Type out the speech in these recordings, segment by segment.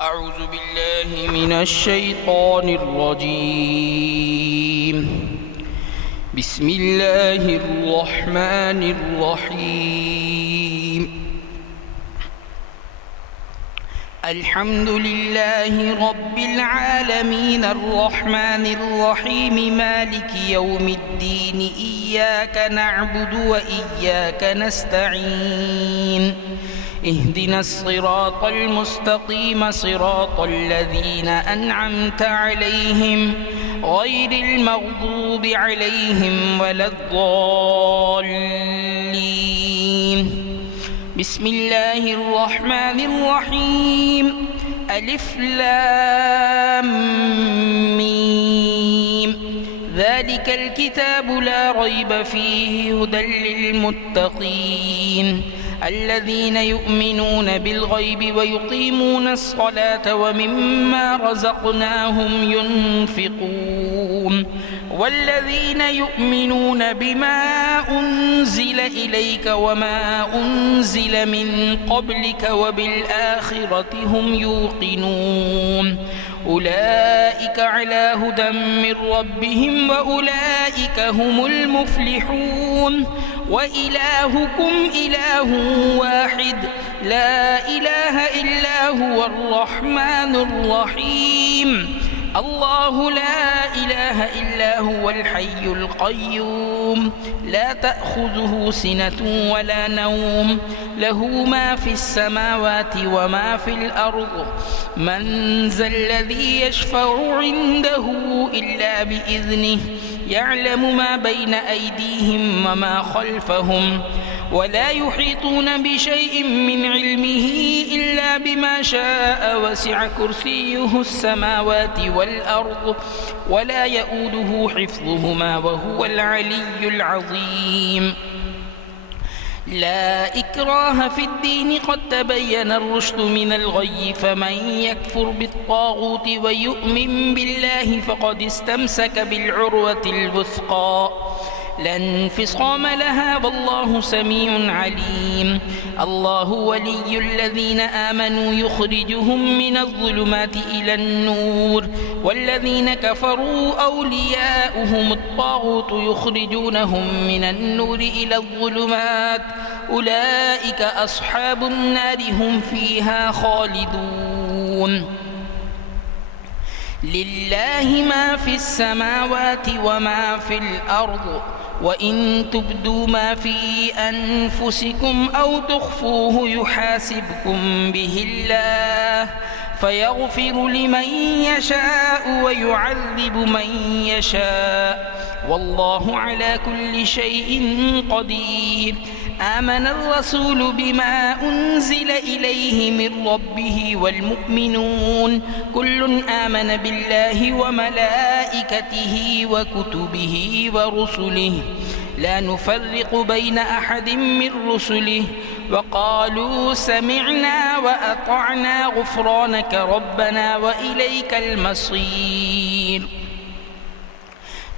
أعوذ بالله من الشيطان الرجيم. بسم الله الرحمن الرحيم. الحمد لله رب العالمين الرحمن الرحيم مالك يوم الدين إياك نعبد وإياك نستعين اهدنا الصراط المستقيم صراط الذين أنعمت عليهم غير المغضوب عليهم ولا الضالين. بسم الله الرحمن الرحيم. ألف لام ميم. ذلك الكتاب لا ريب فيه هدى للمتقين الذين يؤمنون بالغيب ويقيمون الصلاة ومما رزقناهم ينفقون والذين يؤمنون بما أنزل إليك وما أنزل من قبلك وبالآخرة هم يوقنون أولئك على هدى من ربهم وأولئك هم المفلحون. وإلهكم إله واحد لا إله إلا هو الرحمن الرحيم. الله لا إله إلا هو الحي القيوم لا تأخذه سنة ولا نوم له ما في السماوات وما في الأرض من ذا الذي يشفع عنده إلا بإذنه يعلم ما بين أيديهم وما خلفهم ولا يحيطون بشيء من علمه إلا بما شاء وسع كرسيه السماوات والأرض ولا يؤوده حفظهما وهو العلي العظيم. لا إكراه في الدين قد تبين الرشد من الغي فمن يكفر بالطاغوت ويؤمن بالله فقد استمسك بالعروة الوثقى لا انفصام لها والله سميع عليم. الله ولي الذين آمنوا يخرجهم من الظلمات إلى النور والذين كفروا أولياؤهم الطاغوت يخرجونهم من النور إلى الظلمات أولئك أصحاب النار هم فيها خالدون. لله ما في السماوات وما في الأرض وإن تبدوا ما في أنفسكم أو تخفوه يحاسبكم به الله فيغفر لمن يشاء ويعذب من يشاء والله على كل شيء قدير. آمن الرسول بما أنزل إليه من ربه والمؤمنون كل آمن بالله وملائكته وكتبه ورسله لا نفرق بين أحد من رسله وقالوا سمعنا وأطعنا غفرانك ربنا وإليك المصير.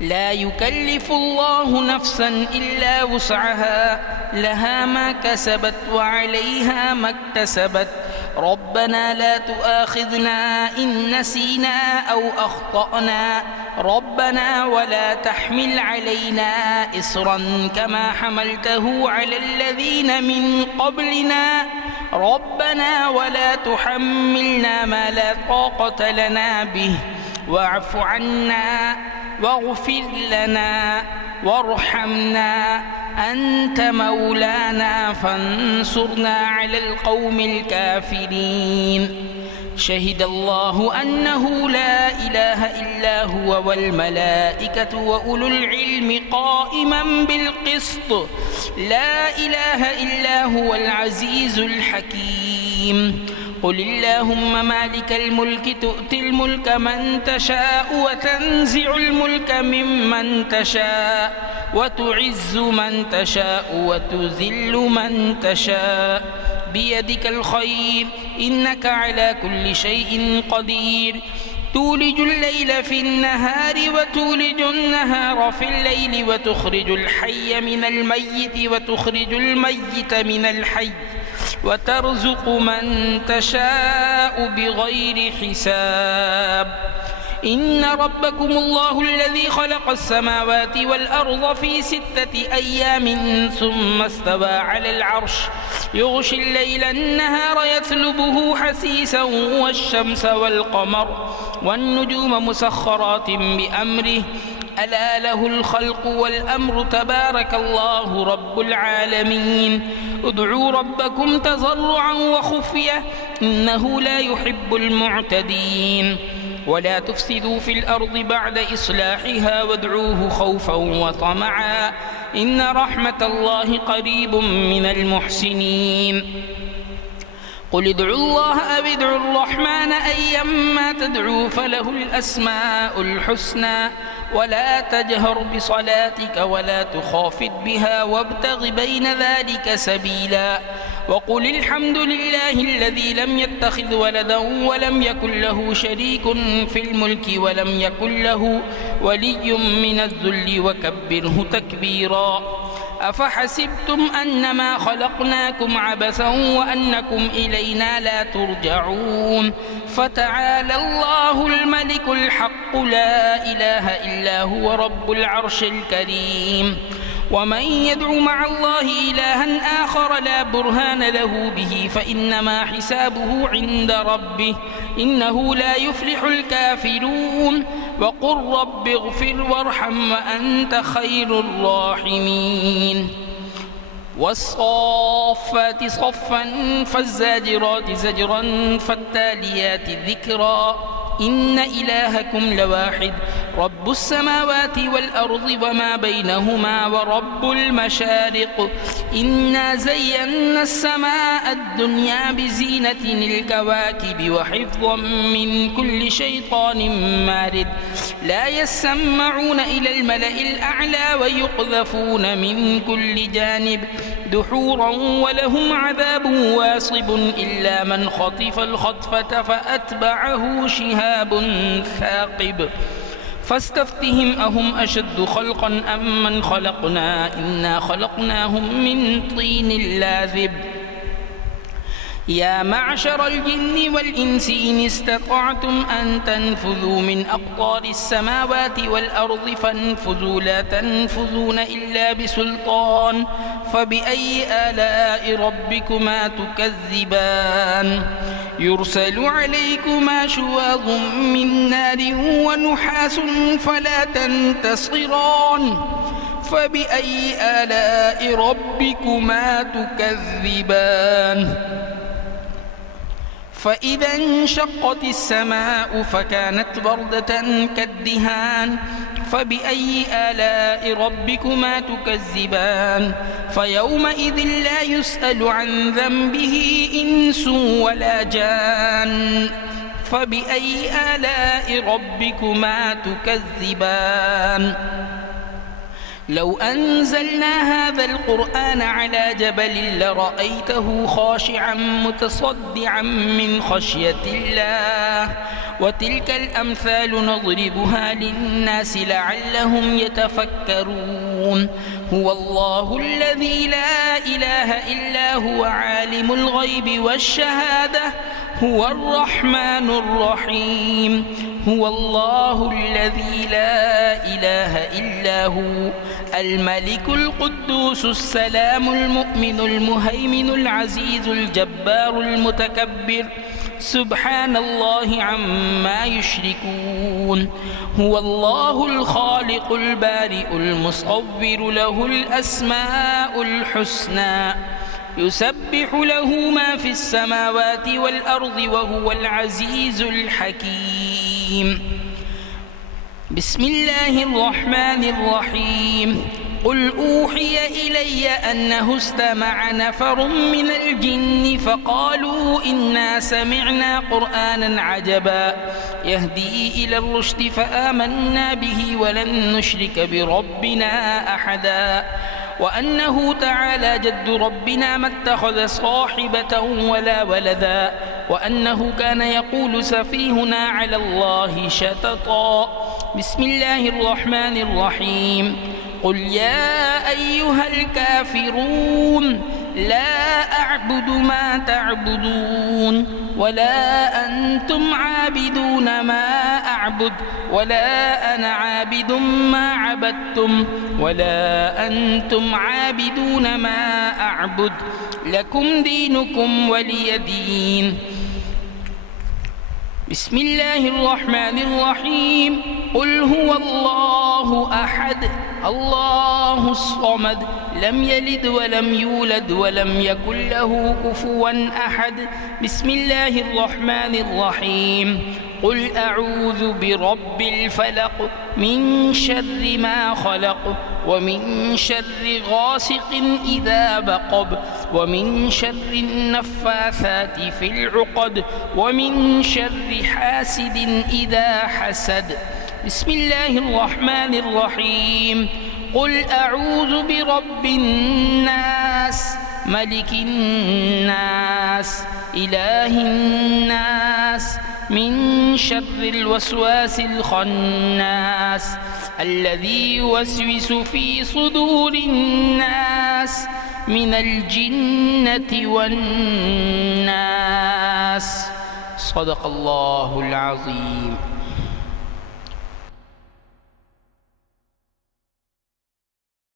لا يكلف الله نفسا إلا وسعها لها ما كسبت وعليها ما اكتسبت ربنا لا تؤاخذنا إن نسينا أو أخطأنا ربنا ولا تحمل علينا إصرا كما حملته على الذين من قبلنا ربنا ولا تحملنا ما لا طاقة لنا به واعف عنا واغفر لنا وارحمنا أنت مولانا فانصرنا على القوم الكافرين. شهد الله أنه لا إله إلا هو والملائكة وأولو العلم قائما بالقسط لا إله إلا هو العزيز الحكيم. قل اللهم مالك الملك تؤتي الملك من تشاء وتنزع الملك ممن تشاء وتعز من تشاء وتذل من تشاء بيدك الخير إنك على كل شيء قدير. تولج الليل في النهار وتولج النهار في الليل وتخرج الحي من الميت وتخرج الميت من الحي وترزق من تشاء بغير حساب إن ربكم الله الذي خلق السماوات والأرض في 6 أيام ثم استوى على العرش يغشي الليل النهار يطلبه حثيثا والشمس والقمر والنجوم مسخرات بأمره ألا له الخلق والأمر تبارك الله رب العالمين ادعوا ربكم تضرعا وخفية إنه لا يحب المعتدين ولا تفسدوا في الأرض بعد إصلاحها وادعوه خوفا وطمعا إن رحمة الله قريب من المحسنين قل ادعوا الله أو ادعوا الرحمن أيما تدعوا فله الأسماء الحسنى ولا تجهر بصلاتك ولا تخافت بها وابتغ بين ذلك سبيلا وقل الحمد لله الذي لم يتخذ ولدا ولم يكن له شريك في الملك ولم يكن له ولي من الذل وكبره تكبيرا أفحسبتم أنما خلقناكم عبثا وأنكم إلينا لا ترجعون فتعالى الله الملك الحق لا إله إلا هو رب العرش الكريم ومن يدع مع الله إلها آخر لا برهان له به فإنما حسابه عند ربه إنه لا يفلح الكافرون وقل رب اغفر وارحم وأنت خير الراحمين والصافات صفا فالزاجرات زجرا فالتاليات ذكرا إن إلهكم لواحد رب السماوات والأرض وما بينهما ورب المشارق إنا زينا السماء الدنيا بزينة الكواكب وحفظا من كل شيطان مارد لا يسمعون إلى الملأ الأعلى ويقذفون من كل جانب دحورا ولهم عذاب واصب إلا من خطف الخطفة فأتبعه شهاب ثاقب فاستفتهم أهم أشد خلقا أم من خلقنا إنا خلقناهم من طين لاذب يا معشر الجن والإنس إن استطعتم أن تنفذوا من أقطار السماوات والأرض فانفذوا لا تنفذون إلا بسلطان فبأي آلاء ربكما تكذبان يرسل عليكما شواظ من نار ونحاس فلا تنتصران فبأي آلاء ربكما تكذبان فإذا انشقت السماء فكانت بردة كالدهان فبأي آلاء ربكما تكذبان فيومئذ لا يسأل عن ذنبه إنس ولا جان فبأي آلاء ربكما تكذبان لو أنزلنا هذا القرآن على جبل لرأيته خاشعا متصدعا من خشية الله وتلك الأمثال نضربها للناس لعلهم يتفكرون هو الله الذي لا إله إلا هو عالم الغيب والشهادة هو الرحمن الرحيم هو الله الذي لا إله إلا هو الملك القدوس السلام المؤمن المهيمن العزيز الجبار المتكبر سبحان الله عما يشركون هو الله الخالق البارئ المصور له الأسماء الحسنى يسبح له ما في السماوات والأرض وهو العزيز الحكيم بسم الله الرحمن الرحيم قل أوحي إلي أنه استمع نفر من الجن فقالوا إنا سمعنا قرآنا عجبا يهدي إلى الرشد فآمنا به ولن نشرك بربنا أحدا وأنه تعالى جد ربنا ما اتخذ صاحبة ولا ولدا وأنه كان يقول سفيهنا على الله شططا بسم الله الرحمن الرحيم قل يا أيها الكافرون لا أعبد ما تعبدون ولا أنتم عابدون ما أعبد ولا أنا عابد ما عبدتم ولا أنتم عابدون ما أعبد لكم دينكم ولي دين. بسم الله الرحمن الرحيم. قل هو الله أحد الله الصمد لم يلد ولم يولد ولم يكن له كفوا أحد. بسم الله الرحمن الرحيم. قل أعوذ برب الفلق من شر ما خلق ومن شر غاسق إذا وقب ومن شر النفاثات في العقد ومن شر حاسد إذا حسد. بسم الله الرحمن الرحيم. قل أعوذ برب الناس ملك الناس إله الناس من شر الوسواس الخناس الذي يوسوس في صدور الناس من الجنة والناس. صدق الله العظيم.